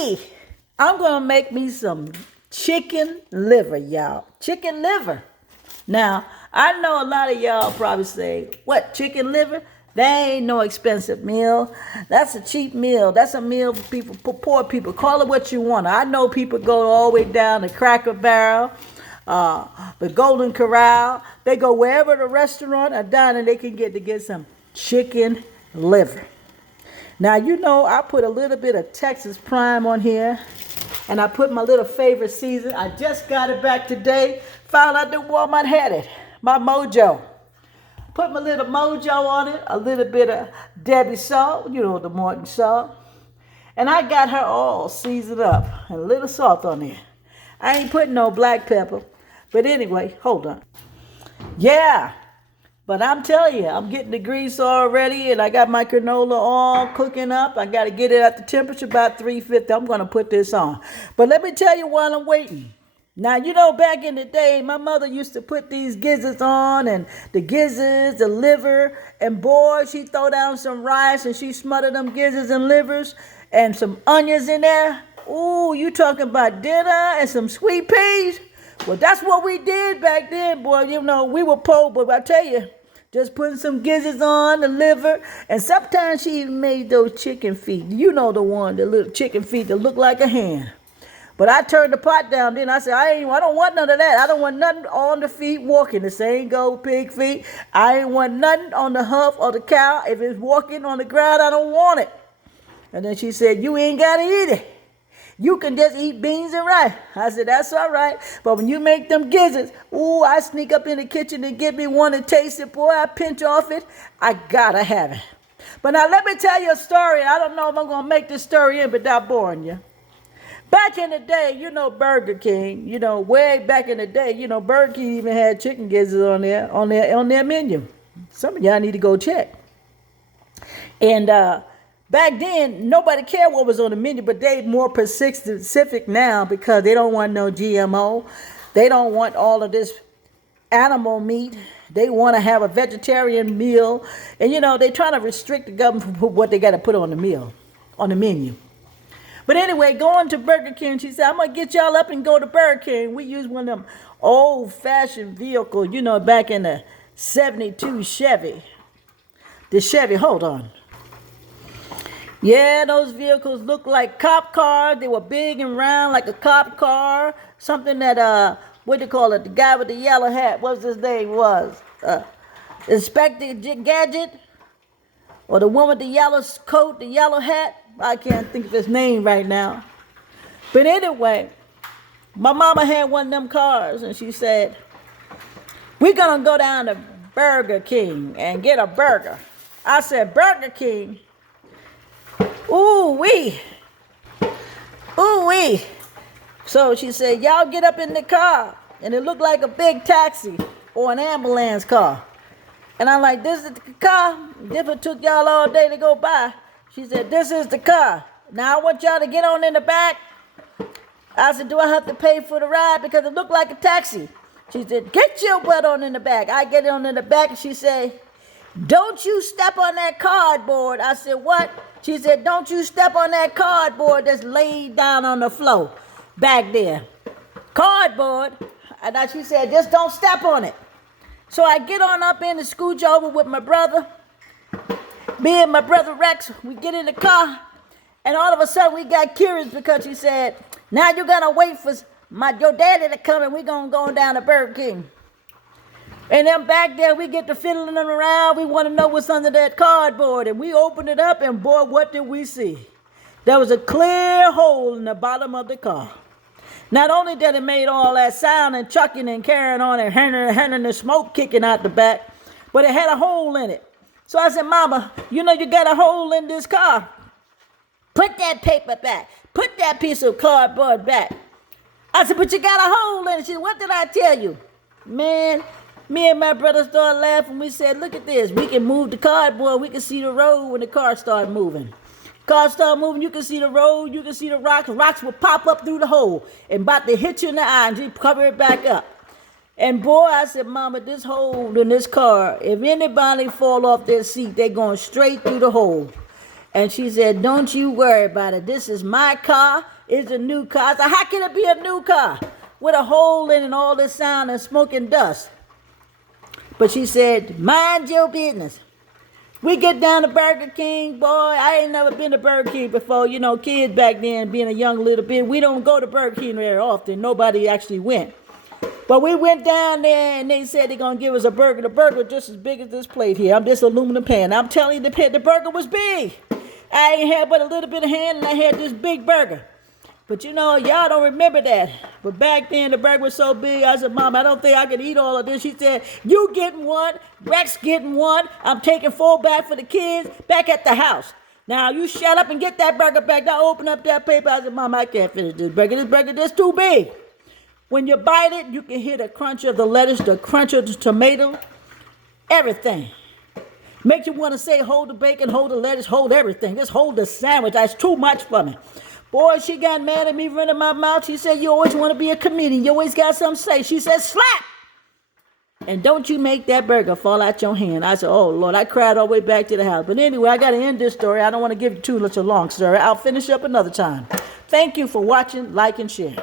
Ooh-wee. I'm going to make me some chicken liver, y'all. Chicken liver. Now, I know a lot of y'all probably say, what, chicken liver? That ain't no expensive meal. That's a cheap meal. That's a meal for people, for poor people. Call it what you want. I know people go all the way down to Cracker Barrel, the Golden Corral. They go wherever the restaurant or diner they can get to get some chicken liver. Now, you know, I put a little bit of Texas Prime on here, and I put my little favorite season. I just got it back today. Found out that Walmart had it. My Mojo. Put my little Mojo on it, a little bit of Debbie salt, you know, the Morton salt. And I got her all seasoned up and a little salt on there. I ain't putting no black pepper. But anyway, hold on. Yeah. But I'm telling you, I'm getting the grease already, and I got my canola all cooking up. I got to get it at the temperature about 350. I'm going to put this on. But let me tell you while I'm waiting. Now, you know, back in the day, my mother used to put these gizzards on, and the gizzards, the liver, and boy, she'd throw down some rice, and she smothered them gizzards and livers, and some onions in there. Ooh, you talking about dinner and some sweet peas? Well, that's what we did back then, boy. You know, we were poor, but I tell you, just putting some gizzards on, the liver, and sometimes she even made those chicken feet. You know the one, the little chicken feet that look like a hand. But I turned the pot down then. I said, I don't want none of that. I don't want nothing on the feet walking. The same go pig feet. I ain't want nothing on the hoof or the cow. If it's walking on the ground, I don't want it. And then she said, you ain't got to eat it. You can just eat beans and rice. I said, that's all right. But when you make them gizzards, ooh, I sneak up in the kitchen and get me one and taste it. Boy, I pinch off it. I gotta have it. But now let me tell you a story. I don't know if I'm going to make this story in without boring you. Back in the day, you know, Burger King, you know, way back in the day, you know, Burger King even had chicken gizzards on their menu. Some of y'all need to go check. And back then, nobody cared what was on the menu, but they more specific now because they don't want no GMO. They don't want all of this animal meat. They want to have a vegetarian meal. And, you know, they trying to restrict the government for what they got to put on the meal, on the menu. But anyway, going to Burger King, she said, I'm going to get y'all up and go to Burger King. We use one of them old-fashioned vehicles, you know, back in the 72 Chevy. The Chevy, hold on. Yeah, those vehicles look like cop cars. They were big and round like a cop car. Something that, what do you call it? The guy with the yellow hat, what's his name was? Inspector Gadget? Or the one with the yellow coat, the yellow hat? I can't think of his name right now. But anyway, my mama had one of them cars, and she said, we're going to go down to Burger King and get a burger. I said, Burger King? Ooh-wee. Ooh-wee. So she said, y'all get up in the car. And it looked like a big taxi or an ambulance car. And I'm like, this is the car? If it took y'all all day to go by. She said, this is the car. Now I want y'all to get on in the back. I said, do I have to pay for the ride? Because it looked like a taxi. She said, get your butt on in the back. I get on in the back and she said, don't you step on that cardboard. I said, what? She said, don't you step on that cardboard that's laid down on the floor back there. Cardboard. And she said, just don't step on it. So I get on up in the scooch over with my brother. Me and my brother Rex, we get in the car. And all of a sudden we got curious because she said, now you got to wait for your daddy to come and we're going to go down to Burger King. And then back there, we get to fiddling around. We want to know what's under that cardboard. And we opened it up, and boy, what did we see? There was a clear hole in the bottom of the car. Not only did it made all that sound and chucking and carrying on and handing the smoke kicking out the back, but it had a hole in it. So I said, Mama, you know you got a hole in this car. Put that paper back. Put that piece of cardboard back. I said, but you got a hole in it. She said, what did I tell you? Man, me and my brother started laughing. We said, look at this. We can move the cardboard. We can see the road when the car started moving. Car start moving, you can see the road, you can see the rocks. Rocks will pop up through the hole and about to hit you in the eye and you cover it back up. And boy, I said, Mama, this hole in this car, if anybody fall off their seat, they going straight through the hole. And she said, don't you worry about it. This is my car. It's a new car. I said, how can it be a new car with a hole in it and all this sound and smoke and dust? But she said, mind your business. We get down to Burger King, boy. I ain't never been to Burger King before. You know, kids back then, being a young little bit, we don't go to Burger King very often. Nobody actually went. But we went down there and they said they're going to give us a burger. The burger just as big as this plate here. I'm this aluminum pan. I'm telling you, the burger was big. I ain't had but a little bit of hand and I had this big burger. But you know, y'all don't remember that. But back then, the burger was so big, I said, Mom, I don't think I can eat all of this. She said, you getting one, Rex getting one. I'm taking 4 back for the kids back at the house. Now, you shut up and get that burger back. Now, open up that paper. I said, Mom, I can't finish this burger. This burger is too big. When you bite it, you can hear the crunch of the lettuce, the crunch of the tomato, everything. Makes you want to say, hold the bacon, hold the lettuce, hold everything. Just hold the sandwich. That's too much for me. Boy, she got mad at me running my mouth. She said, you always want to be a comedian. You always got something to say. She said, slap. And don't you make that burger fall out your hand. I said, oh, Lord, I cried all the way back to the house. But anyway, I got to end this story. I don't want to give you too much a long story. I'll finish up another time. Thank you for watching, like, and share.